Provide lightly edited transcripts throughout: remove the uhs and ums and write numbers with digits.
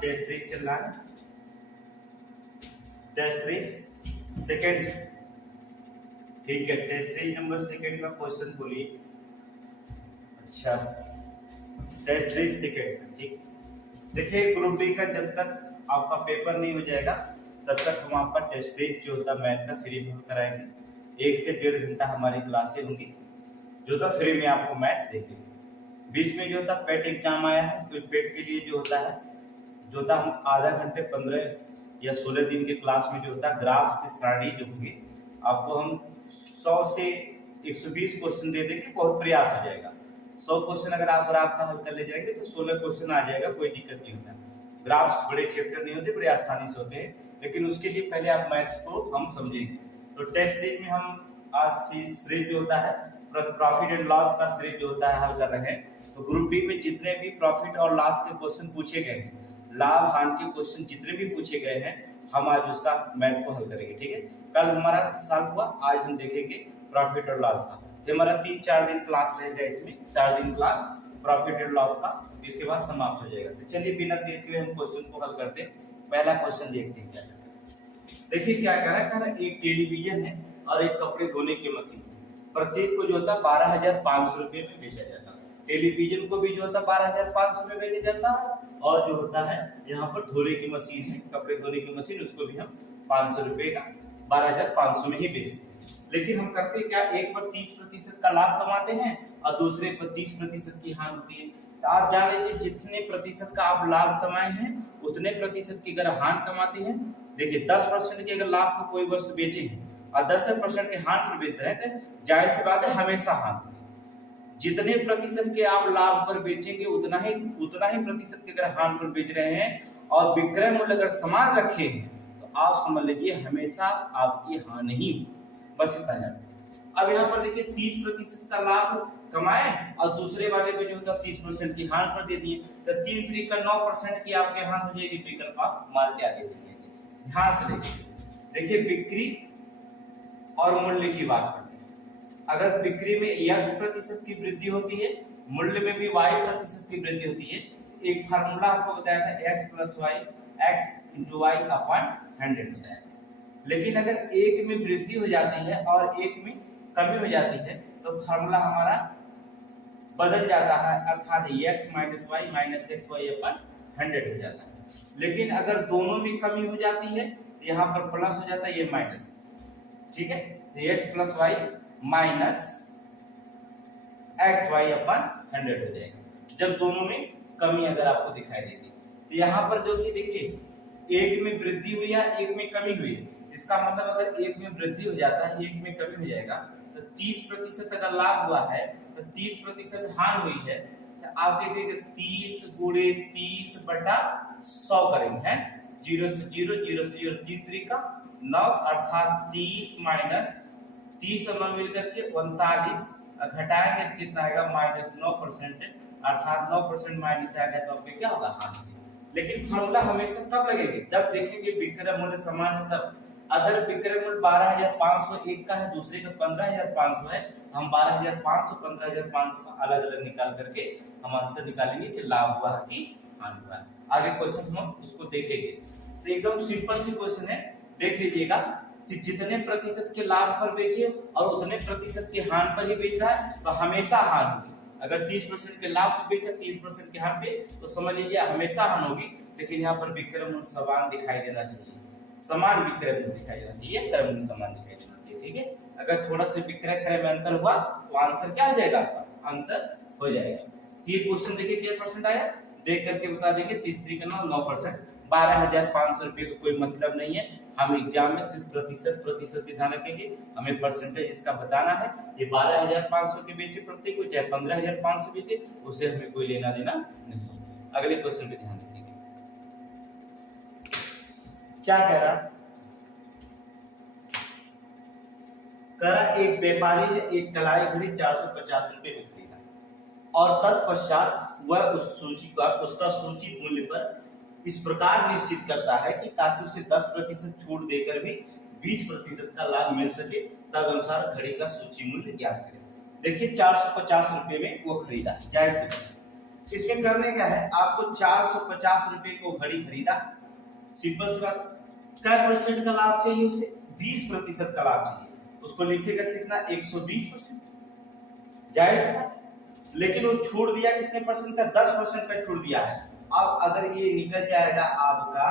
Test series चल रहा है, टेस्ट सीरीज सेकंड, ठीक है। टेस्ट सीरीज नंबर सेकंड का क्वेश्चन बोलिए। अच्छा, टेस्ट सीरीज सेकंड, ठीक। देखिए ग्रुप डी का जब तक आपका पेपर नहीं हो जाएगा तब तक हम आपका टेस्ट सीरीज जो होता है मैथ का फ्री में कराएंगे। 1 से 1.5 घंटा हमारी क्लासें होंगी जो होता फ्री में आपको मैथ देंगे। बीच में जो होता पेट एग्जाम आया है तो पेट के लिए जो होता हम आधा घंटे 15 या 16 दिन के क्लास में जो होता है ग्राफ की सारणी जो होगी आपको हम 100 से 120 क्वेश्चन दे देंगे, बहुत पर्याप्त हो जाएगा। 100 क्वेश्चन अगर आप ग्राफ का हल कर ले जाएंगे तो 16 क्वेश्चन आ जाएगा, कोई दिक्कत नहीं होता। ग्राफ्स बड़े चैप्टर नहीं होते, बड़े आसानी से होते हैं, लेकिन उसके लिए पहले आप मैथ्स को हम समझेंगे। तो टेस्ट सीरीज में हम आज सीरीज जो होता है प्रॉफिट एंड लॉस का सीरीज जो होता है हल कर रहे हैं। तो ग्रुप डी में जितने भी प्रॉफिट और लॉस के क्वेश्चन पूछे गए हैं, लाभ हानि के क्वेश्चन जितने भी पूछे गए हैं, हम आज उसका मैथ को हल करेंगे, ठीक है। कल हमारा सॉल्व हुआ, आज हम देखेंगे प्रॉफिट और लॉस का। तो हमारा 3-4 दिन क्लास रहेगा, इसमें 4 दिन क्लास प्रॉफिट और लॉस का, इसके बाद समाप्त हो जाएगा। तो चलिए बिना देर के हम क्वेश्चन को हल करते हैं। पहला क्वेश्चन देखते हैं क्या है। देखिए क्या कह रहा है, एक टेलीविजन है और एक कपड़े धोने की मशीन, प्रत्येक को जो होता है 12,500 रुपये में बेचा जाता है। टेलीविजन को भी जो होता है 12,500 में बेचा जाता है, और जो होता है यहाँ पर धोने की मशीन है, कपड़े धोने की मशीन, उसको भी हम 500 रुपये का 12,500 में ही बेचते हैं। लेकिन हम करते क्या, एक पर 30% का लाभ कमाते हैं और दूसरे पर 30% की हानि होती है। तो आप जान लीजिए जितने प्रतिशत का आप लाभ कमाए हैं उतने प्रतिशत की अगर हानि कमाते हैं। देखिए 10% के अगर लाभ को कोई वस्तु बेचे हैं और 10% के हानि पर बेच रहे हैं तो जाहिर सी बात है हमेशा हानि। जितने प्रतिशत के आप लाभ पर बेचेंगे उतना ही प्रतिशत के अगर हानि पर बेच रहे हैं और विक्रय मूल्य अगर समान रखे हैं तो आप समझ लीजिए हमेशा आपकी हानि ही हो। बस इतना है। अब यहाँ पर देखिए 30% का लाभ कमाए और दूसरे वाले पे जो होता है 30% की हानि पर दे दिए, तो 3 3 का 9% की आपके हानि हो जाएगी। विकल्प आप मार के आगे चलिए, ध्यान से देखिए बिक्री और मूल्य की बात करते हैं। अगर बिक्री में x% की वृद्धि होती है, मूल्य में भी y% की वृद्धि होती है। एक फार्मूला आपको बताया था x + y, x × y / 100 बताया था। लेकिन अगर एक में वृद्धि हो जाती है और एक में कमी हो जाती है तो फार्मूला हमारा बदल जाता है, अर्थात x - y - xy / 100 हो जाता है। लेकिन अगर दोनों में कमी हो जाती है तो यहाँ पर प्लस हो जाता है, ये माइनस, ठीक है। तो x + y - xy / 100 हो जाएगा जब दोनों में कमी अगर आपको दिखाई देती। तो यहाँ पर जो कि देखिए एक में वृद्धि हुई है, एक में कमी हुई है। इसका मतलब अगर एक में वृद्धि हो जाता है, एक में कमी हो जाएगा, तो 30% अगर लाभ हुआ है तो 30% हानि हुई है। तो आप देखेंगे 30 × 30/100 करेंगे, हैं 0 से 0, 0 से 0, 3 3 का 9, अर्थात 30 - 30 और 9 मिलकर के 39, घटाएंगे तो कितना आएगा -9%, अर्थात 9% माइनस आएगा तो आपके क्या होगा, हानि। लेकिन फार्मूला हमेशा तब लगेगी जब देखेंगे विक्रय मूल्य समान है तब। अगर विक्रय मूल्य 12,500 एक का है, दूसरे का 15,500 है, हम 12,500 15,500 का अलग अलग निकाल करके हम आंसर निकालेंगे कि लाभ हुआ है कि हानि हुआ है। आगे क्वेश्चन हम उसको देखेंगे। तो एकदम सिंपल सी क्वेश्चन है, देख लीजिएगा कि जितने प्रतिशत के लाभ पर बेचे और उतने प्रतिशत के हानि पर ही बेच रहा है तो हमेशा हानि होगी। अगर 30% के लाभ पे बेचा 30% के हानि पे तो समझ लीजिए हमेशा हानि होगी। लेकिन यहाँ पर विक्रय मूल्य समान दिखाई देना चाहिए, समान विक्रय मूल्य दिखाई देना चाहिए, क्रय मूल्य समान दिखाई देना चाहिए, ठीक है। अगर थोड़ा सा विक्रय क्रय में अंतर हुआ तो आंसर क्या हो जाएगा, आपका अंतर हो जाएगा। ये क्वेश्चन देखिए क्या परसेंट आया, देख करके बता देंगे। 30 3 का 9%, 12,500 रुपये का कोई मतलब नहीं है। हम एग्जाम में सिर्फ प्रतिशत पे ध्यान रखेंगे, हमें परसेंटेज इसका बताना है। ये 12,500 के बेचे प्रत्येक को, चाहे 15,500 बेचे, उससे हमें कोई लेना देना नहीं। अगले क्वेश्चन पे ध्यान रखेंगे। क्या कह रहा, एक व्यापारी है एक कलाई घड़ी 450 रुपए में खरीदा और तत्पश्चात वह उसका सूची मूल्य पर इस प्रकार निश्चित करता है कि ताकि उसे 10% छूट देकर भी 20% का लाभ मिल सके, तदनुसार घड़ी का सूची मूल्य ज्ञात करें। देखिए 450 रुपए में वो खरीदा, जाहिर सी इसमें करने क्या है, आपको 450 रुपए को घड़ी खरीदा, सिंपल सी बात। क्या परसेंट का लाभ चाहिए उसे, 20% का लाभ चाहिए, उसको लिखेगा कितना, 120%, जाहिर सी बात है। लेकिन वो छोड़ दिया कितने परसेंट का, 10% का छोड़ दिया है। अब अगर ये निकल जाएगा आपका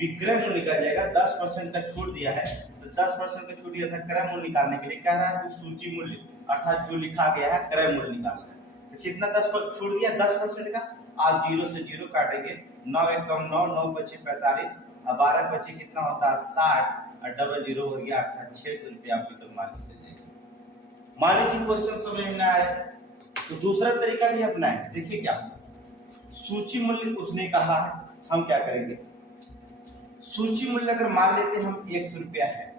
विक्रय मूल्य निकल जाएगा, 10% का छोड़ दिया है, तो 10% का छोड़ दिया था, क्रय मूल्य निकालने के लिए कह रहा है, सूची मूल्य अर्थात जो लिखा गया है क्रय मूल्य निकालना है। तो कितना 10 पर छोड़ दिया, 10% का, आप 0 से 0 काटेंगे, 9 एक कम 9, 9 बचे 45, और 12 बचे कितना होता है 60, और डबल 0 हो गया अर्थात 600 रुपया आपकी तो मान के चल जाएगा। मान लीजिए क्वेश्चन समझ में आया, तो दूसरा तरीका भी अपनाएं। देखिए क्या, सूची मूल्य उसने कहा है, हम क्या करेंगे, सूची मूल्य अगर मान लेते हैं हम 100 रुपया है,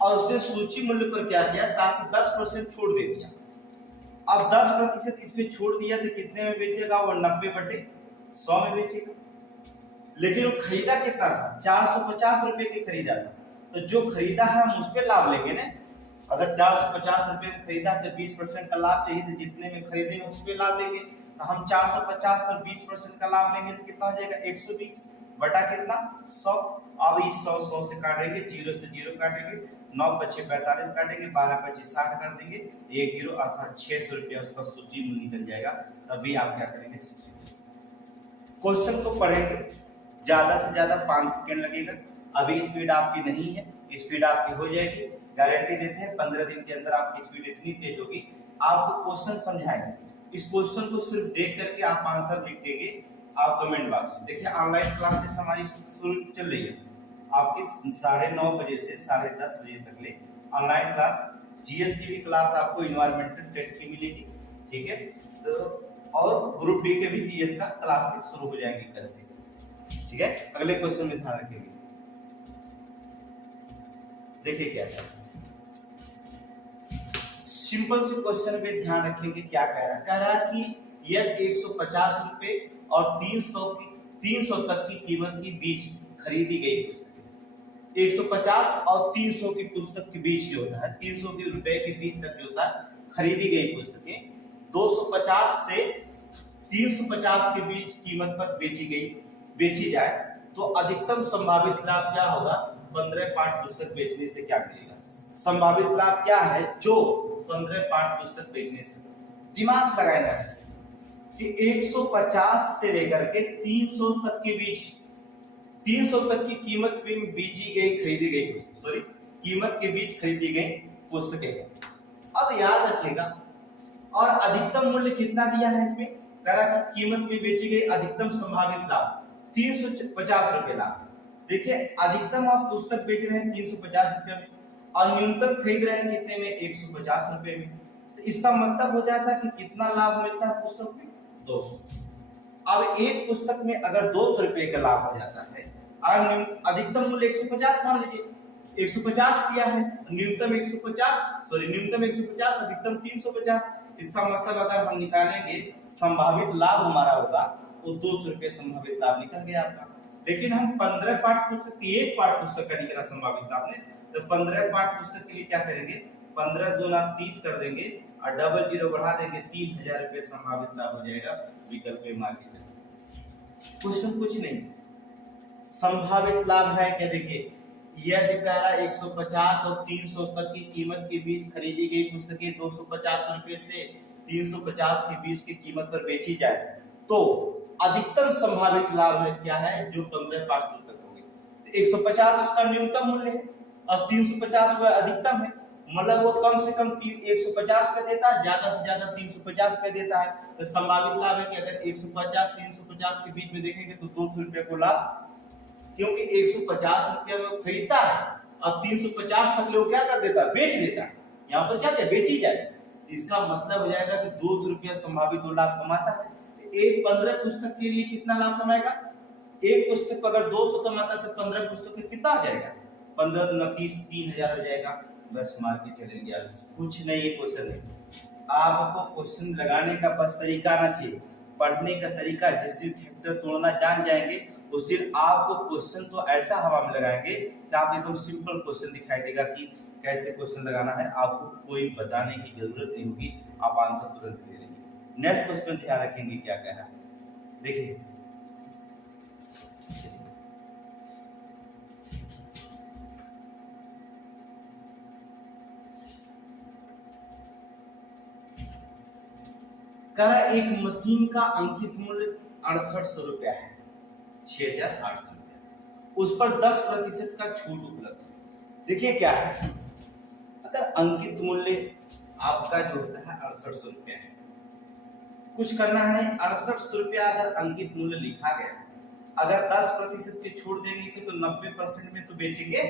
और उसने सूची मूल्य पर क्या किया, ताकि 10% छोड़ दे दिया। अब 10% इसमें छोड़ दिया तो कितने में बेचेगा, वो 90/100 में बेचेगा। लेकिन वो खरीदा कितना था, 450 रुपए के खरीदा था, तो जो खरीदा है हम उस पर लाभ लेंगे ना। अगर 450 रुपए में खरीदा तो 20% का लाभ चाहिए, तो जितने में खरीदेंगे उस पर लाभ लेंगे। तो हम 450 पर 20% का लाभ लेंगे तो कितना हो जाएगा, 120 बटा कितना 100। अब इस 100 से काटेंगे, 0 से 0 काटेंगे, 9 बचे 45 काटेंगे, 12 बचे 60 कर देंगे, 1 0 अर्थात 600 रुपया उसका सूची मूल्य निकल जाएगा। तभी आप क्या करेंगे, क्वेश्चन को पढ़ेंगे, ज्यादा से ज्यादा 5 सेकंड लगेगा। अभी स्पीड आपकी नहीं है, स्पीड आपकी हो जाएगी, गारंटी देते हैं 15 दिन के अंदर आपकी स्पीड इतनी तेज होगी। आपको क्वेश्चन समझाएंगे, इस क्वेश्चन को सिर्फ देख करके आप आंसर लिख देंगे आप कमेंट बॉक्स में। देखिए ऑनलाइन क्लासेस हमारी शुरू चल रही है, आपकी 9:30 बजे से 10:30 बजे तक ले ऑनलाइन क्लास, जीएस की भी क्लास आपको इन्वायरमेंटल टेट की मिलेगी, ठीक है। तो और ग्रुप डी के भी जीएस का क्लासेस शुरू हो जाएंगे कल से, ठीक है। अगले क्वेश्चन में ध्यान रखेंगे, देखिए क्या है, सिंपल से क्वेश्चन पे ध्यान रखेंगे। क्या कह रहा है कि यह 150 रुपए और 300 तक की कीमत के बीच खरीदी गई पुस्तक, 150 और 300 की पुस्तक के बीच जो होता है, 300 के रुपए के बीच तक जो होता है खरीदी गई पुस्तकें 250 से 350 के बीच कीमत पर बेची जाए तो अधिकतम संभावित लाभ क्या होगा, 15 पाठ पुस्तक बेचने से क्या मिलेगा। संभावित लाभ क्या है, जो 15 पाठ पुस्तक बेचने से, दिमाग लगाएगा ऐसे कि 150 से लेकर के 300 तक के बीच, 300 तक की कीमत में खरीदी गई पुस्तक, सॉरी कीमत के बीच खरीदी गई पुस्तकें। अब याद रखिएगा, और अधिकतम मूल्य कितना दिया है इसमें, कह रहा है कीमत में बेची गई अधिकतम संभावित लाभ 350 रुपए लाभ। देखिए अधिकतम आप पुस्तक बेच रहे हैं 350 रुपए में, और न्यूनतम खरीद रहे हैं कितने में, 150 रुपए में। तो इसका मतलब हो जाता है कि कितना लाभ मिलता है पुस्तक में, 200। अब एक पुस्तक में अगर 200 रुपए का लाभ हो जाता है, और अधिकतम मूल्य 150 मान लीजिए, 150 दिया है, न्यूनतम 150, अधिकतम 350। इसका मतलब अगर हम निकालेंगे संभावित लाभ हमारा होगा वो 200 रुपए संभावित लाभ निकल गया आपका। लेकिन हम 15 पाठ पुस्तक, एक पाठ पुस्तक का निकला संभावित लाभ ने, तो 15 पाठ पुस्तक के लिए क्या करेंगे, 15 दूना 30 कर देंगे और डबल 0 बढ़ा देंगे, 3000 रुपए संभावित लाभ हो जाएगा विकल्प में मार्केट। क्वेश्चन कुछ नहीं, संभावित लाभ है क्या, देखिए यह कह रहा है 150 और 300 तक की कीमत के बीच खरीदी गई पुस्तकें 250 रुपए से 350 के बीच की कीमत पर बेची जाए तो अधिकतम संभावित लाभ है क्या है, जो 15 पाठ पुस्तक होगी। 150 उसका न्यूनतम मूल्य है और 350 वह अधिकतम है, मतलब वो कम से कम 150 पे देता है, ज्यादा से ज्यादा 350 पे देता है। तो संभावित लाभ है कि अगर 150 350 के बीच में देखेंगे तो 200 रुपए को लाभ, क्योंकि 150 रुपया में खरीदता है और 350 तक लोग क्या कर देता है, बेच देता है। यहाँ पर क्या बेची जाए, इसका मतलब हो जाएगा कि 200 रुपया संभावित लाभ कमाता है। एक 15 पुस्तक के लिए कितना लाभ कमाएगा, एक पुस्तक अगर 200 कमाता है तो 15 पुस्तक में कितना आ जाएगा, 15 दूना 30, 3000 हो जाएगा। बस मार के चलेंगे यार, कुछ नहीं है क्वेश्चन में। आपको क्वेश्चन लगाने का बस तरीका आना चाहिए, पढ़ने का तरीका। जिस दिन फैक्टर तोड़ना जान जाएंगे उस दिन आपको क्वेश्चन तो ऐसा हवा में लगाएंगे कि आप एकदम सिंपल क्वेश्चन दिखाई देगा कि कैसे क्वेश्चन लगाना है, आपको कोई बताने की जरूरत नहीं होगी, आप आंसर तुरंत दे देंगे। नेक्स्ट क्वेश्चन ध्यान रखेंगे क्या कह रहा है, देखिए कह रहा है एक मशीन का अंकित मूल्य 6800 रुपया है, 6800 रुपया, उस पर 10% का छूट उपलब्ध है। देखिए क्या है, अगर अंकित मूल्य आपका जो होता है 6800 रुपया है, कुछ करना है 6800 रुपया अगर अंकित मूल्य लिखा गया, अगर 10% की छूट देंगे तो 90% में तो बेचेंगे,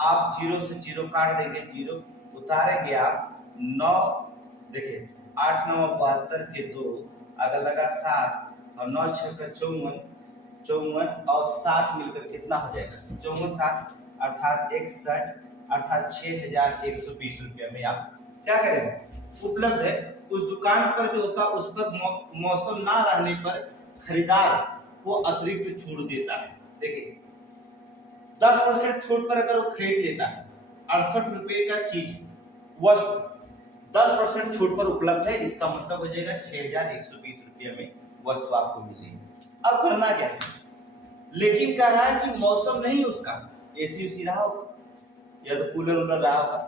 आप 0 से 0 काट देंगे, 0 उतारेंगे आप 9, देखिए 8 9 72 के 2, अगर लगा 7 और 9 6 का 54, 54 और 7 मिलकर कितना हो जाएगा, 54 7 अर्थात 61, अर्थात 6120 रुपया में आप क्या करेंगे, उपलब्ध है। उस दुकान पर जो होता है उस पर मौसम ना रहने पर खरीदार को अतिरिक्त छूट देता है। देखिए 10% छूट पर अगर वो खरीद लेता है 68 रुपए का चीज वस्तु 10% छूट पर उपलब्ध है, इसका मतलब हो जाएगा 6120 रुपया में वस्तु आपको मिलेगी। अब करना क्या है, लेकिन कह रहा है कि मौसम नहीं उसका एसी उसी रहा होगा या तो कूलर उलर रहा होगा,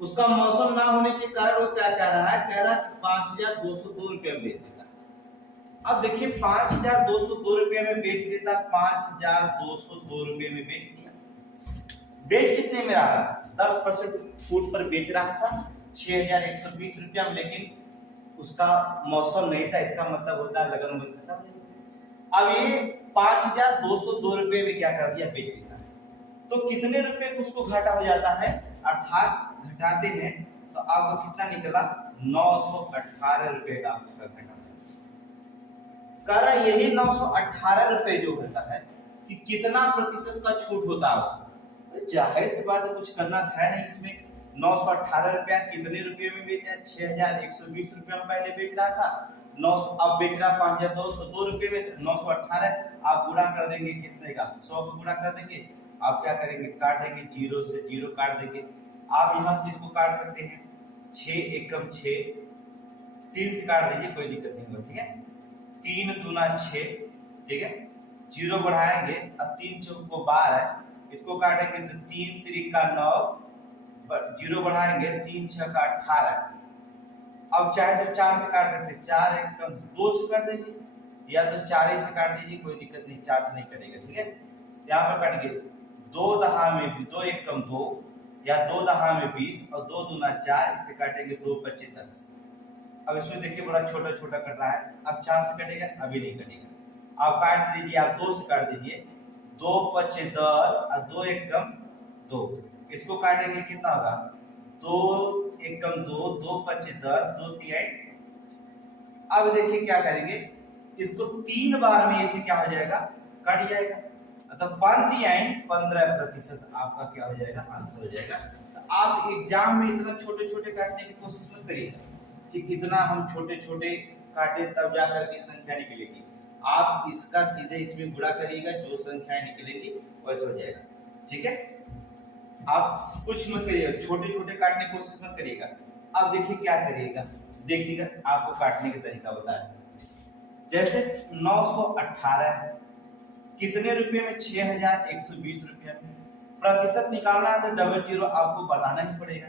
उसका मौसम ना होने के कारण वो क्या कह रहा है, कह रहा है कि 5202 रुपया में बेच देता। अब देखिए 5202 रुपया में बेच देता, 5202 रुपये में बेच दिया, बेच कितने में रहा था, 10% छूट पर बेच रहा था 6120 रुपया में, लेकिन उसका मौसम नहीं था, इसका मतलब होता है लगन में खत्म। अब ये 5202 रुपये में क्या कर दिया, बेच देता है, तो कितने रुपए उसको घाटा हो जाता है, अर्थात घटाते हैं तो आपको कितना निकला, 918 रुपए का उसका घटा। कह रहा यही 918 रुपए जो होता है कि कितना प्रतिशत का छूट होता है उसको, जाहिर सी बात है कुछ करना था नहीं इसमें। 918 रुपया कितने रुपये में बेचा, 6120 रुपया में पहले बेच रहा था, 900 अब बेच रहा 5202 रुपये में, 918 आप गुणा कर देंगे कितने का, 100 को गुणा कर देंगे, आप क्या करेंगे, काटेंगे 0 से 0 काट देंगे, आप यहाँ से इसको काट सकते हैं 6 एकम 6, 3 से काट दीजिए कोई दिक्कत नहीं होगी, ठीक है, 3 दूना 6, ठीक है, 0 बढ़ाएंगे और 3 चौक को 12, इसको काटेंगे तो 3 त्रिका 9, 0 बढ़ाएंगे 3 छह का 18, अब चाहे तो 4 से काट देते, 4 एकम 2 से काट देंगे, या तो 4 से काट दीजिए कोई दिक्कत नहीं, 4 से नहीं कटेगा, ठीक है, यहाँ पर काटेंगे 2 दहा में 2 एकम 2 या 2 दहा में 20 और 2 दूना 4, इसे काटेंगे 2 पच्चे 10। अब इसमें देखिए बड़ा छोटा छोटा कट रहा है, अब 4 से कटेगा, अभी नहीं कटेगा, आप काट दीजिए, आप 2 से काट दीजिए, 2 पच्चे 10 और 2 एकम 2, इसको काटेंगे कितना होगा, 2 एकम 2, 2 पच्चे 10, 2 तिहाई। अब देखिए क्या करेंगे, इसको 3 बार में इसे क्या हो जाएगा, कट जाएगा, मतलब 15% आपका क्या हो जाएगा, आंसर हो जाएगा। तो आप एग्जाम में इतना छोटे छोटे काटने की कोशिश मत करिएगा कि कितना हम छोटे छोटे काटे तब जाकर के संख्या निकलेगी, आप इसका सीधे इसमें गुणा करिएगा, जो संख्याएं निकलेगी वैसे हो जाएगा, ठीक है, आप कुछ मत करिएगा, छोटे छोटे काटने की कोशिश मत करिएगा। अब देखिए क्या करिएगा, देखिएगा आपको काटने का तरीका बताया, जैसे 918 कितने रुपए में, 6120 रुपया में, प्रतिशत निकालना है तो डबल जीरो आपको बनाना ही पड़ेगा,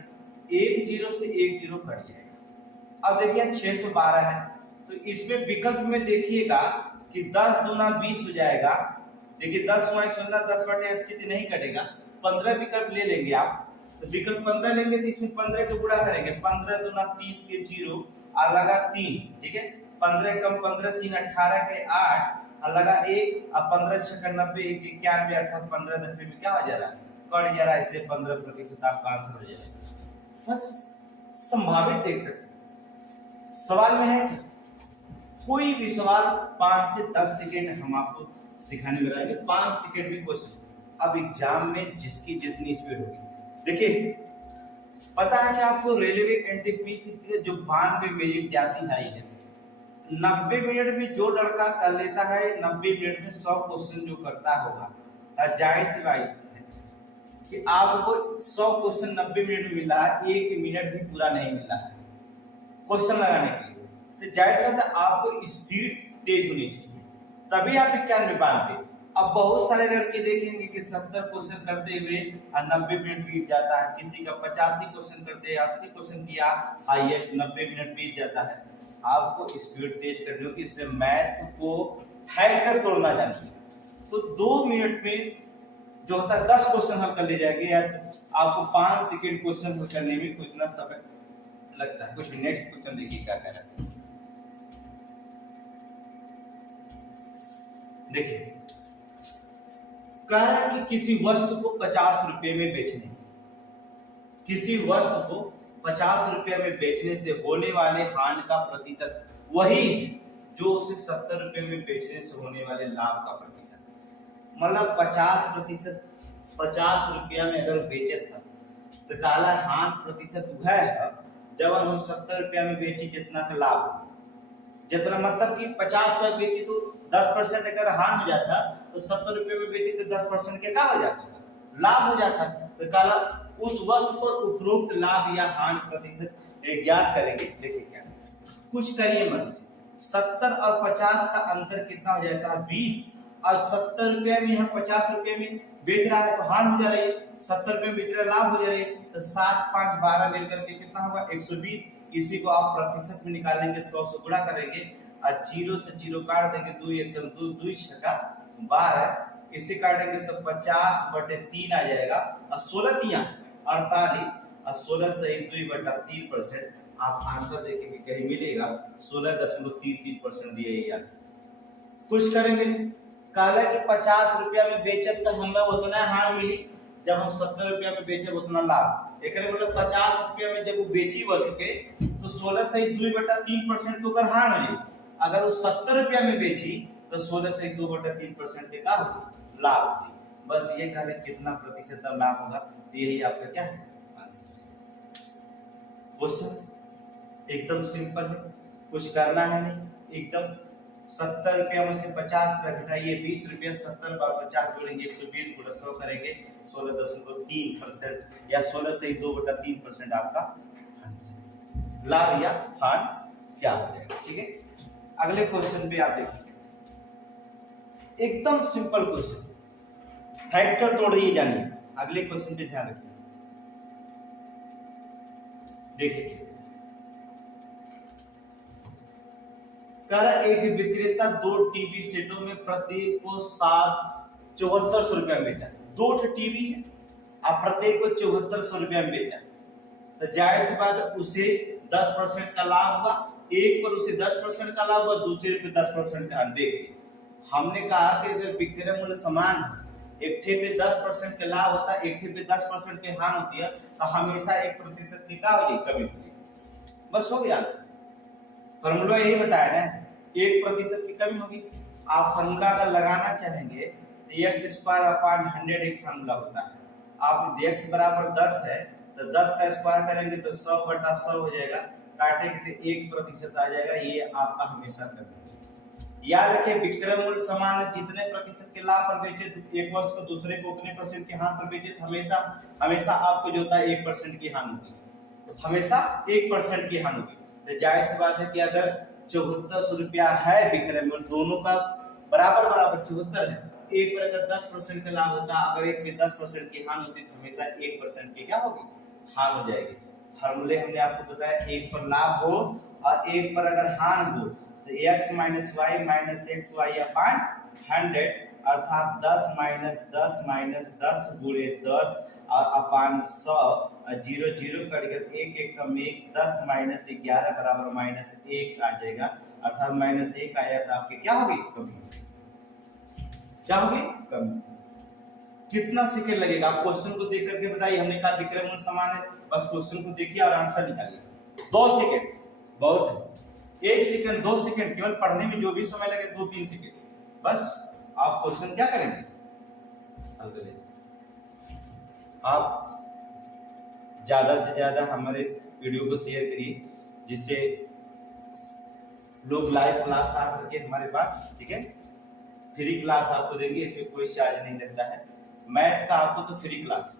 एक जीरो से एक जीरो कट जाएगा। अब देखिए 612 है, तो इसमें विकल्प में देखिएगा कि 10 दूना 20 हो जाएगा, देखिए 10 16 10 बटे 80 नहीं कटेगा, 15 विकल्प ले लेंगे आप, तो विकल्प 15 लेंगे तो इसमें 15 को गुणा करेंगे, 15 दूना 30 के 0 और लगा 3, ठीक है, 15 कम 15 3 18 के 8 और लगा 1 और 15 6 का 90 1 91, अर्थात 15 दफे में क्या हो जा रहा है, कट जा रहा है, इसलिए 15% आपका आंसर हो जाएगा। बस संभावित देख सकते हैं। सवाल में है क्या, कोई भी सवाल 5 से 10 सेकेंड हम आपको सिखाने में रहेंगे, 5 सेकेंड में क्वेश्चन। अब एग्जाम में जिसकी जितनी स्पीड होगी, देखिए पता है कि आपको रेलवे एनटीपीसी जो 92 मिनट जाती है, 90 मिनट में जो लड़का कर लेता है 90 मिनट में 100 क्वेश्चन जो करता होगा, जाहिर सी बात है कि आपको 100 क्वेश्चन 90 मिनट में मिला है, 1 मिनट भी पूरा नहीं मिला है क्वेश्चन लगाने के लिए, तो जाहिर सी बात है आपको स्पीड तेज होनी चाहिए, तभी आप 91 पाएंगे। अब बहुत सारे लड़के देखेंगे कि 70 क्वेश्चन करते हुए 90 मिनट बीत जाता है, किसी का 85 क्वेश्चन करते 80 क्वेश्चन किया, हाईएस्ट 90 मिनट बीत जाता है। आपको स्पीड तेज करनी होगी, इसमें मैथ को फैक्टर तोड़ना जानिए। तो 2 मिनट में जो होता है 10 क्वेश्चन हल कर ले जाएंगे, या आपको 5 सेकंड क्वेश्चन हल करने में कितना समय लगता है। कुछ नेक्स्ट क्वेश्चन देखिए क्या कह रहा है, देखिए कह रहा है कि किसी वस्तु को 50 रुपए में बेचने से, किसी वस्तु को 50 रुपए में बेचने से होने वाले हानि का प्रतिशत वही जो उसे 70 रुपए में बेचने से होने वाले लाभ का प्रतिशत। मतलब 50% 50 रुपया में अगर बेचे था तो काला हानि प्रतिशत वह है जब हम 70 रुपया में बेची जितना का लाभ, जितना मतलब कि 50 रुपये बेची तो 10% अगर हानि हो जाता तो 70 रुपये में बेची तो 10% के क्या हो जाता, लाभ हो जाता। तो काला उस वस्तु पर उपरोक्त लाभ या हानि प्रतिशत ज्ञात करेंगे। देखिए क्या कुछ करिए मत, 70 और 50 का अंतर कितना हो जाता है 20, और 70 रुपये में हम 50 रुपये में बेच रहा है तो हानि हो जा रही है, 70 रुपये में बेच रहा है लाभ हो जा रही है। तो 7 5 12 मिलकर के कितना होगा 120। इसी को आप प्रतिशत में निकालेंगे, 100 से गुणा करेंगे और 0 से 0 काट देंगे, 2 एकदम 2 2 छक्का 12, इसे काटेंगे तो 50/3 आ जाएगा, और 16 तिया 48, और 16 से 2/3%। आप आंसर देखेंगे कहीं मिलेगा 16.33% दिए यार। कुछ करेंगे, कहला कि 50 रुपया में बेचब तो हमें उतना हानि मिली, जब हम 70 रुपया में बेचब उतना लाभ। एक मतलब 50 रुपया में जब वो बेची वस्तु के तो 16 से 2/3% तो कर हानि हो जाएगी। अगर वो 70 रुपया में बेची तो 16 से 2/3% के का लाभ होगी। बस ये कहले कितना प्रतिशत लाभ होगा, तो यही आपका क्या है आंसर। क्वेश्चन एकदम सिंपल है, कुछ करना है नहीं, एकदम 70 रुपया में से 50 रुपया घटाइए 20 रुपया, 70 बार 50 जोड़ेंगे 120 गुणा 100 करेंगे 16.3%, या 16 से 2/3% आपका लाभ या हानि क्या हो जाएगा। ठीक है, अगले क्वेश्चन पे आप देखिए, एकदम सिंपल क्वेश्चन, फैक्टर तोड़िए जानिए। अगले क्वेश्चन पे ध्यान रखिए, देखिए कर एक विक्रेता 2 टीवी सेटों में प्रत्येक को 7400 रुपया में बेचा। 2 टीवी है, आप प्रत्येक को 7400 रुपया में बेचा, तो जाहिर सी बात है उसे 10% का लाभ हुआ, एक पर उसे 10% का लाभ हुआ, दूसरे पे 10% का। देखिए हमने कहा कि अगर विक्रय मूल्य समान है, एक ठे पे 10% के लाभ होता है, एक ठे पे 10% की हानि होती है, तो हमेशा 1% की क्या होगी कमी होगी। बस हो गया, फॉर्मूला यही बताया ना, 1% की कमी होगी। आप फॉर्मूला अगर लगाना चाहेंगे तो x²/100 एक फॉर्मूला होता है। आप x बराबर 10 है तो 10 का स्क्वायर करेंगे तो 100/100 हो जाएगा, काटेंगे तो 1% आ जाएगा। ये आपका हमेशा करना चाहिए। याद रखिए विक्रय मूल्य समान है, जितने प्रतिशत के लाभ पर बेचे एक वस्तु को दूसरे को उतने % की हानि पर बेचे, हमेशा आपको जो होता है 1% की हानि होगी, हमेशा 1% की हानि होगी। तो जाहिर सी बात है कि अगर 7400 रुपया है विक्रय मूल्य, दोनों का बराबर 74 है, एक पर अगर 10% का लाभ होता, अगर एक पे 10% की हानि होती तो हमेशा 1% की क्या होगी हानि हो जाएगी। फॉर्मूले हमने आपको बताया, एक पर लाभ हो और एक पर अगर हानि हो तो x - y - xy/100 अर्थात 10 - 10 - 10 गुणे 10 और अपान 100, 0 0 कट 1 1 कम 1, 10 - 11 बराबर -1 आ जाएगा, अर्थात -1 आया तो आपकी क्या होगी कमी, क्या होगी कमी। कितना सेकंड लगेगा आप क्वेश्चन को देख करके बताइए। हमने कहा विक्रय मूल्य समान है, बस क्वेश्चन को देखिए और आंसर निकालिए। 2 सेकंड बहुत है, 1 सेकंड 2 सेकंड केवल पढ़ने में जो भी समय लगे 2-3 सेकंड, बस आप क्वेश्चन क्या करेंगे हल करेंगे। आप ज्यादा से ज्यादा हमारे वीडियो को शेयर करिए, जिससे लोग लाइव क्लास आ सके हमारे पास। ठीक है, फ्री क्लास आपको देंगे, इसमें कोई चार्ज नहीं लगता है। मैथ का आपको तो फ्री क्लास,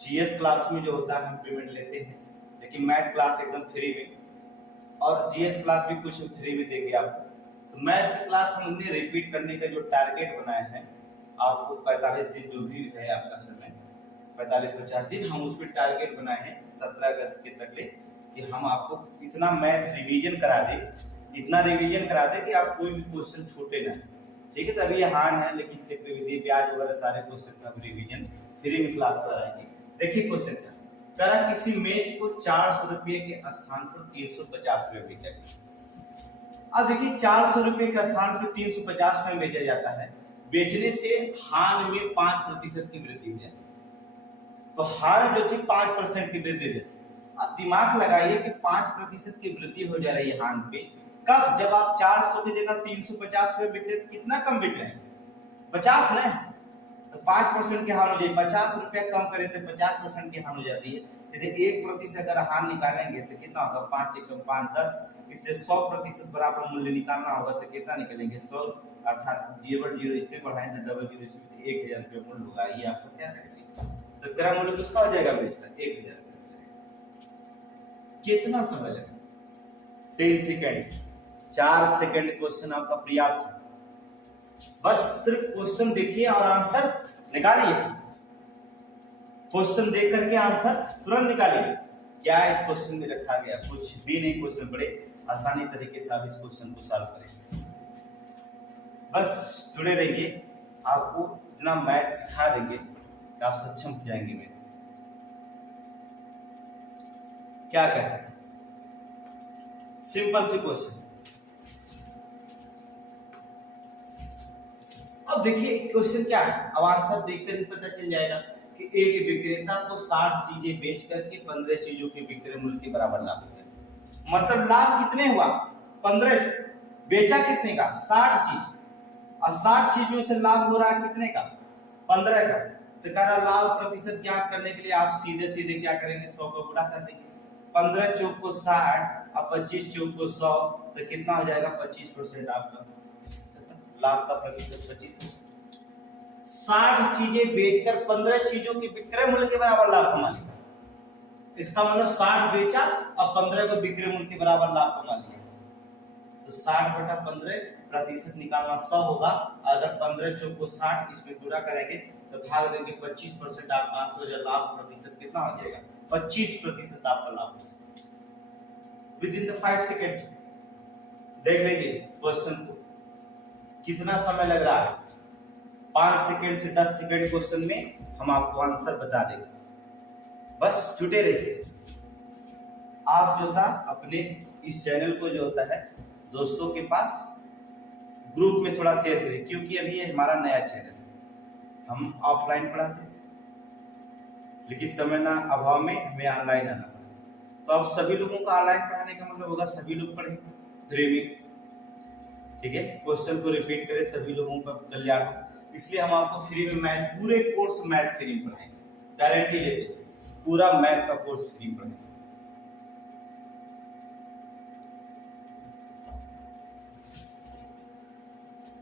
जीएस क्लास में जो होता है हम पेमेंट लेते हैं, लेकिन मैथ क्लास एकदम फ्री में। और जीएस क्लास भी कुछ फ्री में देंगे आपको। तो मैथ की क्लास हमने रिपीट करने का जो टारगेट बनाया है आपको 45 दिन जो भी है आपका समय 45-50 दिन हम उस पर टारगेट बनाए हैं 17 अगस्त के तक ले कि हम आपको इतना मैथ रिवीजन करा दे, इतना रिवीजन करा दे कि आप कोई भी क्वेश्चन छूटे ना। ठीक है, तो अभी ये हान है लेकिन चक्रवृद्धि ब्याज वगैरह सारे क्वेश्चन का रिवीजन फ्री में क्लास कराएंगे। देखिए क्वेश्चन क्या करा, किसी मेज को 400 रुपये के स्थान पर 350 रुपये बेचा गया। अब देखिए 400 रुपये के स्थान पर 350 में बेचा जाता है, बेचने से हान में 5% की वृद्धि हो जाती है। तो हान जो थी 5% की वृद्धि रहती। अब दिमाग लगाइए कि 5% की वृद्धि हो जा रही है हान पे, कब? जब आप 400 की जगह 350 पे बिक रहे तो कितना कम बिक रहे हैं? 50 ना। तो 5% की हान हो जाए, 50 रुपया कम करें तो 50% की हान हो जाती है। यदि 1% अगर हान निकालेंगे तो कितना होगा? 5 एकम 5 10, इसलिए 100% बराबर मूल्य निकालना होगा तो कितना निकलेंगे? 100, अर्थात 0 इसमें बढ़ाएं तो डबल 0 इसमें 1000 रुपये मूल्य होगा। ये आपको क्या करेंगे? तो क्रय मूल्य किसका हो जाएगा बेचकर? 1000। कितना समय लगेगा? 3 सेकंड। 4 सेकंड क्वेश्चन आपका पर्याप्त है। बस सिर्फ क्वेश्चन देखिए और आंसर निकालिए। क्वेश्चन देख करके आंसर तुरंत निकालिए। क्या इस क्वेश्चन में रखा गया? कुछ भी नहीं। क्वेश्चन बड़े आसानी तरीके से आप इस क्वेश्चन को सॉल्व करेंगे। बस जुड़े रहिए, आपको इतना मैथ सिखा देंगे कि आप सक्षम हो जाएंगे मैथ। क्या कहते हैं? सिंपल सी क्वेश्चन। अब देखिए क्वेश्चन क्या है, अब आंसर देखकर ही पता चल जाएगा कि एक विक्रेता को 60 चीजें बेच करके 15 चीजों के विक्रय मूल्य के बराबर लाभ हुआ। मतलब लाभ कितने हुआ? 15। बेचा कितने का? 60 चीज। और 60 चीजों से लाभ हो रहा है कितने का? 15 का। तो कह रहा लाभ प्रतिशत ज्ञात करने के लिए आप सीधे सीधे क्या करेंगे? 100 को गुणा कर देंगे। 15 चौक को 60 और 25 चौक को 100, तो कितना हो जाएगा? 25% आपका लाभ का प्रतिशत 25%। 60 चीजें बेचकर 15 चीजों के विक्रय मूल्य के बराबर लाभ कमा लिया। इसका मतलब 60 बेचा और 15 को विक्रय मूल्य के बराबर लाभ कमा लिया। तो 60/15 प्रतिशत निकालना 100 होगा। अगर 15 चौक को 60 इसमें गुणा करेंगे तो भाग देंगे 25%, आपका आंसर हो जाएगा लाभ प्रतिशत कितना हो जाएगा? 25% आपका लाभ हो जाएगा विद इन द 5 सेकेंड। देख लीजिए क्वेश्चन को कितना समय लग रहा है। 5 सेकेंड से 10 सेकेंड क्वेश्चन में हम आपको आंसर बता देंगे। बस जुटे रहिए। आप जो था अपने इस चैनल को जो होता है दोस्तों के पास ग्रुप में थोड़ा शेयर करें, क्योंकि अभी ये हमारा नया चैनल है। हम ऑफलाइन पढ़ाते हैं लेकिन समय ना अभाव में हमें ऑनलाइन आना पड़ा। तो अब सभी लोगों को ऑनलाइन पढ़ाने का मतलब होगा सभी लोग पढ़ें फ्री में। ठीक है, क्वेश्चन को रिपीट करें, सभी लोगों का कल्याण हो। इसलिए हम आपको फ्री में मैथ, पूरे कोर्स मैथ फ्री में पढ़ाएंगे, गारंटी लेते हैं पूरा मैथ का कोर्स फ्री में पढ़ाएंगे।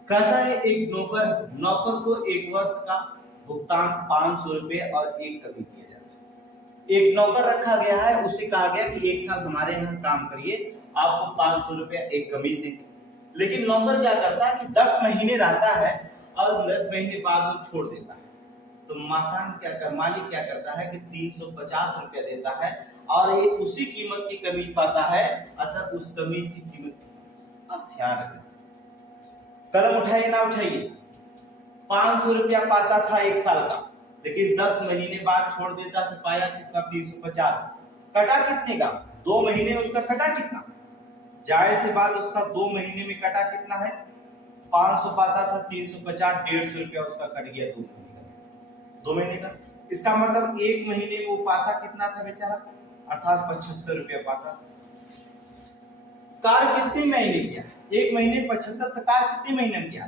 कहता है एक नौकर को 1 वर्ष का भुगतान 500 रुपये और 1 कमीज दिया जाता है। एक नौकर रखा गया है, उसे कहा गया कि 1 साल हमारे यहाँ काम करिए, आपको 500 रुपये 1 कमीज देंगे। लेकिन नौकर क्या करता है कि 10 महीने रहता है और 10 महीने बाद वो छोड़ देता है। तो मालिक क्या करता है कि 350 रुपया देता है और ये उसी कीमत की कमीज पाता है, अर्थात उस कमीज की कीमत। अब ध्यान रखना, कलम उठाइए ना उठाइए, 500 रुपया पाता था 1 साल का, लेकिन 10 महीने बाद छोड़ देता तो पाया कितना? 350। कटा कितने का? 2 महीने में उसका कटा कितना? जाहिर सी बात उसका 2 महीने में कटा कितना है? 500 पाता था, 350, 150 रुपया उसका कट गया 2 महीने का। इसका मतलब 1 महीने में वो पाता कितना था बेचारा? अर्थात 75 रुपया पाता। कार्य कितने महीने किया? 1 महीने 75, तो कार्य कितने महीने में किया?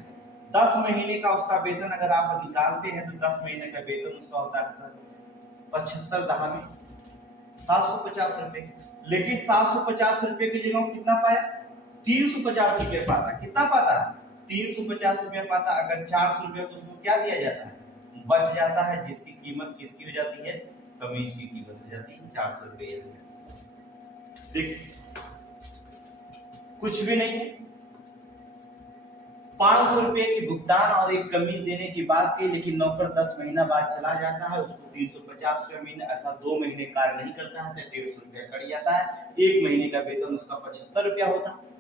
10 महीने का उसका वेतन अगर आप निकालते हैं तो 10 महीने का वेतन उसका होता है 75 दहा में 750 रुपए। लेकिन 750 रुपए की जगह कितना पाया? 350 रुपया पाता। कितना पाता? 350 रुपया पाता। अगर 400 रुपया तो उसको क्या दिया जाता है? बच जाता है, जिसकी कीमत किसकी हो जाती है? कमीज की कीमत हो जाती है 400 रुपये। देखिए कुछ भी नहीं है। 500 रुपए की भुगतान और एक कमीज देने की बात की, लेकिन नौकर 10 महीना बाद चला जाता है, उसको 350 रुपये महीने अर्थात 2 महीने कार्य नहीं करता है तो 150 रुपया कट जाता है। 1 महीने का वेतन उसका 75 रुपया होता है।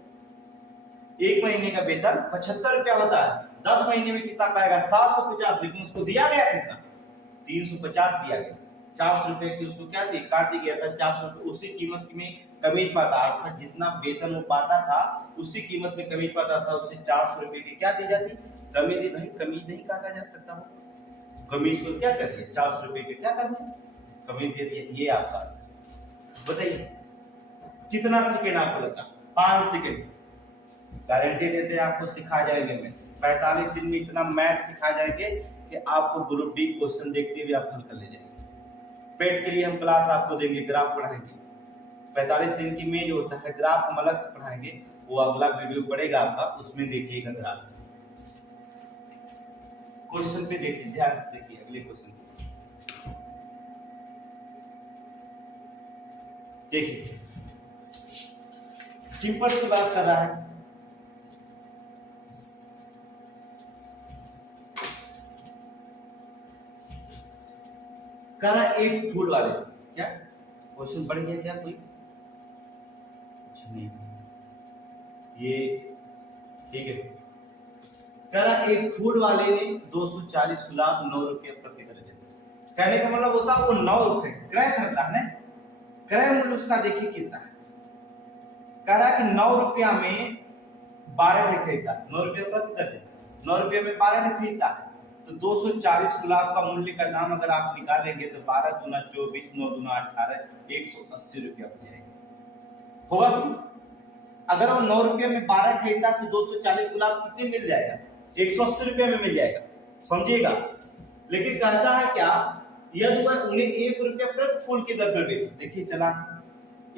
1 महीने का वेतन 75 रुपया होता है। 10 महीने में कितना पाएगा? 750, लेकिन उसको दिया गया कितना? 350 दिया गया। 400 रुपए की उसको क्या दी? काट दी गया था। 400 रुपए उसी कीमत में कमीज पाता, अर्थात जितना वेतन वो पाता था उसी कीमत में कमीज पाता था, उसे 400 रुपए की क्या दी जाती? कमीज दी। भाई कमीज नहीं काटा जा सकता हो, कमीज को क्या कर दिया? 400 रुपए की क्या कर दिया? कमीज दे दिया। ये आपका आंसर। बताइए कितना सेकेंड आपको लगा? 5 सेकेंड। गारंटी देते हैं आपको सिखा जाएंगे मैं 45 दिन में इतना मैथ सिखा जाएंगे कि आपको ग्रुप डी क्वेश्चन देखते हुए आप हल कर ले जाएंगे। पेट के लिए हम क्लास आपको देंगे, ग्राफ पढ़ाएंगे। 45 दिन की में जो होता है ग्राफ हम अलग से पढ़ाएंगे, वो अगला वीडियो पड़ेगा आपका, उसमें देखिएगा ग्राफ। क्वेश्चन पे देखिए, ध्यान से देखिए अगले क्वेश्चन देखिए। सिंपल सी बात कर रहा है, करा एक फूल वाले। क्या क्वेश्चन पढ़ गया क्या कोई? नहीं, ये ठीक है। करा एक फूल वाले ने 240 गुलाब 9 रुपये प्रति दर्जन। कहने का मतलब होता है वो 9 रुपये क्रय करता है ना। क्रय मूल्य उसका देखिए कितना है। कह रहा है कि 9 रुपया में 12 खरीदता है। 9 रुपये प्रति दर्जन, 9 रुपये में 12 खरीदता है, तो 240 गुलाब का मूल्य का दाम अगर आप निकालेंगे तो 12 दूना 24, 9 दूना 18, 180 रुपया हो जाएगा। होगा कि अगर वो 9 रुपये में 12 खरीदता तो 240 गुलाब कितने मिल जाएगा? 180 रुपये में मिल जाएगा, समझिएगा। लेकिन कहता है क्या, यदि वह उन्हें 1 रुपया प्रति फूल की दर पर बेचे। देखिए चला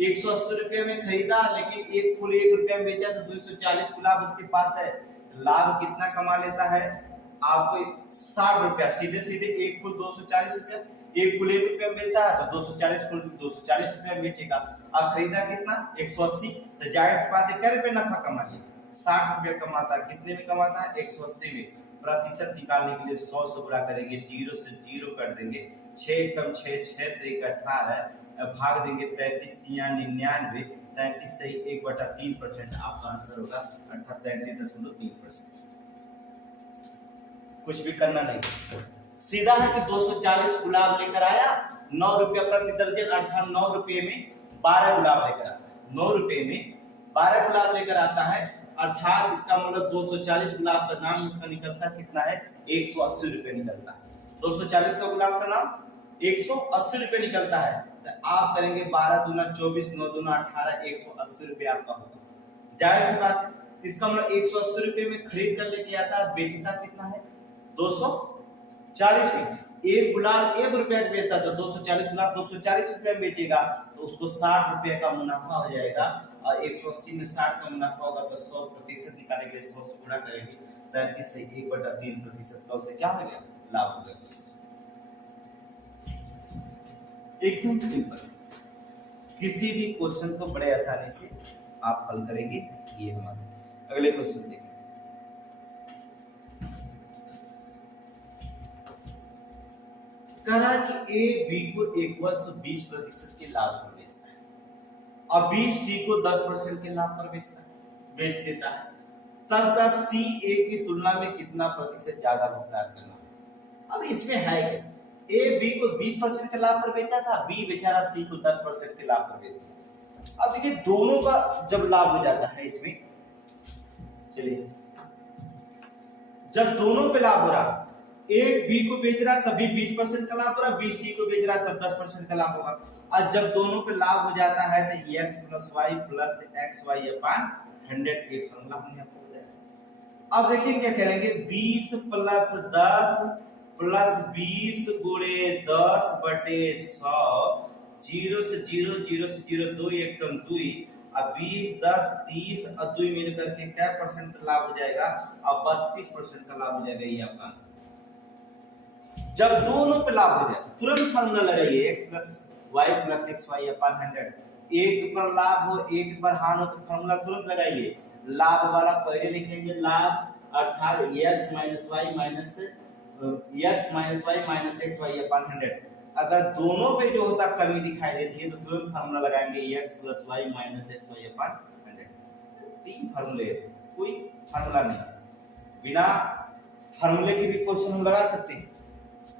180 रुपये में खरीदा, लेकिन एक फूल 1 रुपया में बेचा तो 240 गुलाब उसके पास है। लाभ कितना कमा लेता है? आपको 60 रुपया। सीधे सीधे एक फूल 240 रुपया, एक फूल 1 रुपया में बेचता है तो 240 फूल 240 रुपया में बेचेगा। अब खरीदा कितना? 180, तो जाहिर सी बात है क्या रुपये नफा कमा लिया? 60 रुपया कमाता है। कितने में कमाता है? 180 में। प्रतिशत निकालने के लिए 100 से गुणा करेंगे, 0 से 0 कर देंगे, 6 कम 6, 6 3 18, भाग देंगे 33 या 99, 33 से 1/3% आपका आंसर होगा, अर्थात 33.3%। कुछ भी करना नहीं, सीधा है कि 240 गुलाब लेकर आया, 9 रुपया प्रति दर्जन, अर्थात 9 रुपये में 12 गुलाब लेकर आता है। 9 रुपये में 12 गुलाब लेकर आता है, अर्थात इसका मतलब 240 गुलाब का दाम उसका निकलता कितना है? 180 रुपये निकलता है। 240 का गुलाब का नाम 180 रुपये निकलता है। तो आप करेंगे 12 दूना 24, 9 दूना 18, 180 रुपये आपका होगा। जाहिर सी बात है, इसका मतलब 180 रुपये में खरीद कर लेके आता है, बेचता कितना है? 240 में। एक गुलाब 1 रुपया बेचता था, 240 गुलाब 240 रुपये में बेचेगा तो उसको 60 रुपये का मुनाफा हो जाएगा। और 180 में 60 का मुनाफा होगा तो 100% निकालेंगे, 100 से गुणा करेंगे, 33 से 1/3% का उसे क्या हो गया? लाभ हो गया। एकदम सिंपल, किसी भी क्वेश्चन को बड़े आसानी से आप हल करेंगे। ये हमारे अगले क्वेश्चन देखिए। कहा कि ए बी को एक वस्तु 20% के लाभ पर बेचता है और बी सी को 10% के लाभ पर बेच देता है, तब सी ए की तुलना में कितना प्रतिशत ज्यादा भुगतान करना? अब इसमें है क्या? ए बी को 20% के लाभ पर बेचा था, बी बेचारा सी को 10% के लाभ पर बेचा। अब देखिए दोनों का जब लाभ हो जाता है इसमें, चलिए जब दोनों पे लाभ हो रहा, एक बी को बेच रहा तभी 20% का लाभ हो रहा, बी सी को बेच रहा तब 10% का लाभ होगा। और जब दोनों पे लाभ हो जाता है तो x + y + xy/100 ये फॉर्मूला हमने आपको बताया। अब देखिए क्या करेंगे, 20 + 10 + 20 × 10/100, 0 से 0, 0 से 0, 2 एकदम 2, अब 20, 10, 30 और 2 मिलकर के क्या परसेंट का लाभ हो जाएगा? अब 32% का लाभ हो जाएगा। ये आपका आंसर। जब दोनों पे लाभ हो जाए तुरंत फॉर्मूला लगाइए, x + y + xy/100, एक पर लाभ हो एक पर हानि हो तो फॉर्मूला तुरंत लगाइए। लाभ वाला पहले लिखेंगे, लाभ अर्थात x minus y minus x y upon 100। अगर दोनों पे जो होता कमी दिखाई देती है तो तुरंत फार्मूला लगाएंगे x plus y minus x y upon 100। तीन फार्मूले, कोई फार्मूला नहीं, बिना फार्मूले के भी क्वेश्चन हम लगा सकते हैं।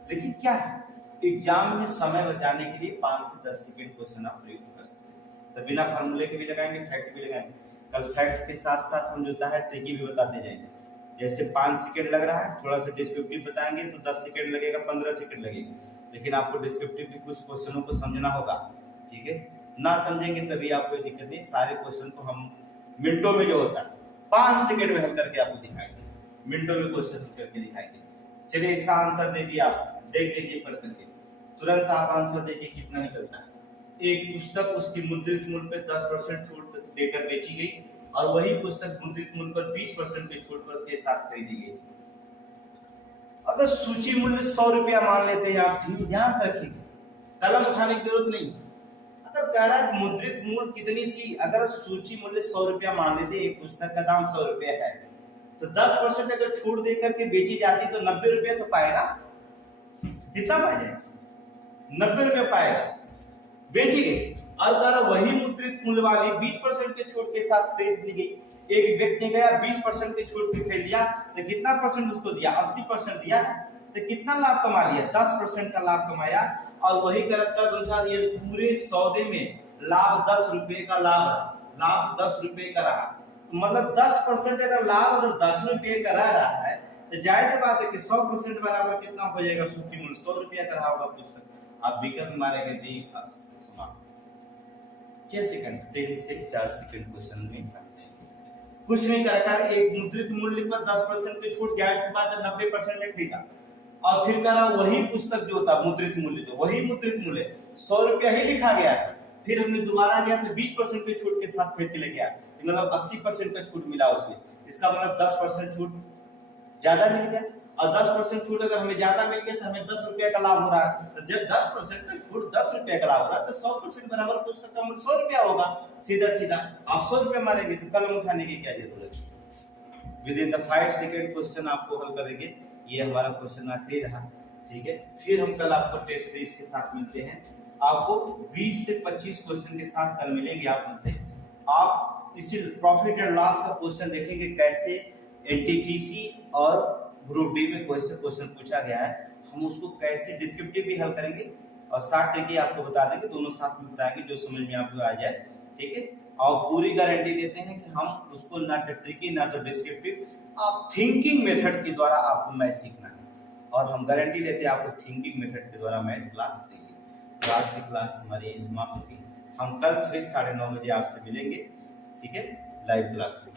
लेकिन क्या है, एग्जाम में समय बचाने के लिए 5 से 10 सेकंड क्वेश्चन आप प्रयोग कर सकते हैं। तो बिना फार्मूले के भी लगाएंगे, फैक्ट भी लगाएंगे। कल फैक्ट के साथ साथ हम जो है ट्रिकी भी बताते जाएंगे। जैसे 5 सेकंड लग रहा है, थोड़ा सा डिस्क्रिप्टिव बताएंगे तो 10 सेकंड लगेगा, 15 सेकंड लगेगा। लेकिन आपको डिस्क्रिप्टिव भी कुछ क्वेश्चनों को समझना होगा, ठीक है। ना समझेंगे तभी आपको दिक्कत नहीं। सारे क्वेश्चन को हम मिनटों में जो होता है 5 सेकंड में हल करके आपको दिखाएंगे, मिनटों में क्वेश्चन करके दिखाएंगे। चलिए इसका आंसर दीजिए, आप देख लीजिए पढ़ करके, तुरंत आप आंसर देखिए कितना निकलता है। एक पुस्तक उसकी मुद्रित मूल्य पे 10% छूट देकर बेची गई और वही पुस्तक मुद्रित मूल्य पर 20% की छूट पर के साथ खरीदी गई थी। अगर सूची मूल्य 100 रुपया मान लेते हैं आप, ध्यान से रखिएगा, कलम उठाने की जरूरत नहीं। अगर कह रहा है मुद्रित मूल्य कितनी थी, अगर सूची मूल्य 100 रुपया मान लेते, एक पुस्तक का दाम 100 रुपया है तो 10% अगर छूट देकर के बेची जाती तो 90 रुपया तो पाएगा। कितना पाएगा? 90 रुपया पाएगा, बेची गई। और अगर वही मुद्रित मूल्य वाली 20% के छूट के साथ खरीद ली गई, एक व्यक्ति गया 20% के छूट पे खरीद लिया तो कितना परसेंट उसको दिया? 80% दिया ना, तो कितना लाभ कमा लिया? 10% का लाभ कमाया। और वही करता अनुसार ये पूरे सौदे में लाभ 10 रुपए का लाभ 10 रुपए का रहा। मतलब 10% अगर लाभ अगर 10 रुपए का रहा है तो जाहिर सी बात है कि 100% बराबर कितना हो जाएगा? सूची मूल्य 100 रुपया का रहा होगा पुस्तक। आप विकल्प मारेंगे डी समाप्त। क्या सेकंड? 3 से 4 सेकंड क्वेश्चन में कुछ नहीं करता। एक मुद्रित मूल्य पर 10% की छूट, जाहिर सी बात है 90% में खरीदा और फिर करा वही पुस्तक जो था मुद्रित मूल्य, जो वही मुद्रित मूल्य 100 रुपया ही लिखा गया था। फिर हमने दोबारा गया तो 20% की छूट के साथ खरीद के ले गया, मतलब 80% का छूट मिला उसमें। इसका मतलब 10% छूट ज्यादा मिल गया और 10% छूट अगर हमें ज्यादा मिल गया तो हमें 10 रुपया का लाभ हो रहा है। तो जब 10% का छूट 10 रुपया का लाभ हो रहा है तो 100% बराबर पुस्तक का मूल्य 100 रुपया होगा। सीधा सीधा आप 100 रुपया मारेंगे तो कलम उठाने की क्या जरूरत है? With in the 5 second question आपको हल करेंगे। ये हमारा क्वेश्चन आखिरी रहा, ठीक है। फिर हम कल आपको टेस्ट सीरीज के साथ मिलते हैं। आपको 20 से 25 क्वेश्चन के साथ कल मिलेंगे आप मुझसे। आप इसी प्रॉफिट एंड लॉस का क्वेश्चन देखेंगे, कैसे एनटीपीसी और ग्रुप डी में कोई से क्वेश्चन पूछा गया है, हम उसको कैसे डिस्क्रिप्टिव भी हल करेंगे और 60 ट्रिकी आपको बता देंगे, दोनों साथ में बताएंगे जो समझ में आपको आ जाए, ठीक है। और पूरी गारंटी देते हैं कि हम उसको ना तो ट्रिकी ना तो डिस्क्रिप्टिव, आप थिंकिंग मेथड के द्वारा आपको मैथ सीखना है और हम गारंटी देते हैं आपको थिंकिंग मेथड के द्वारा मैथ क्लास देंगे। तो आज की क्लास हमारी समाप्त होगी। हम कल फिर 9:30 बजे आपसे मिलेंगे, ठीक है, लाइव क्लास में।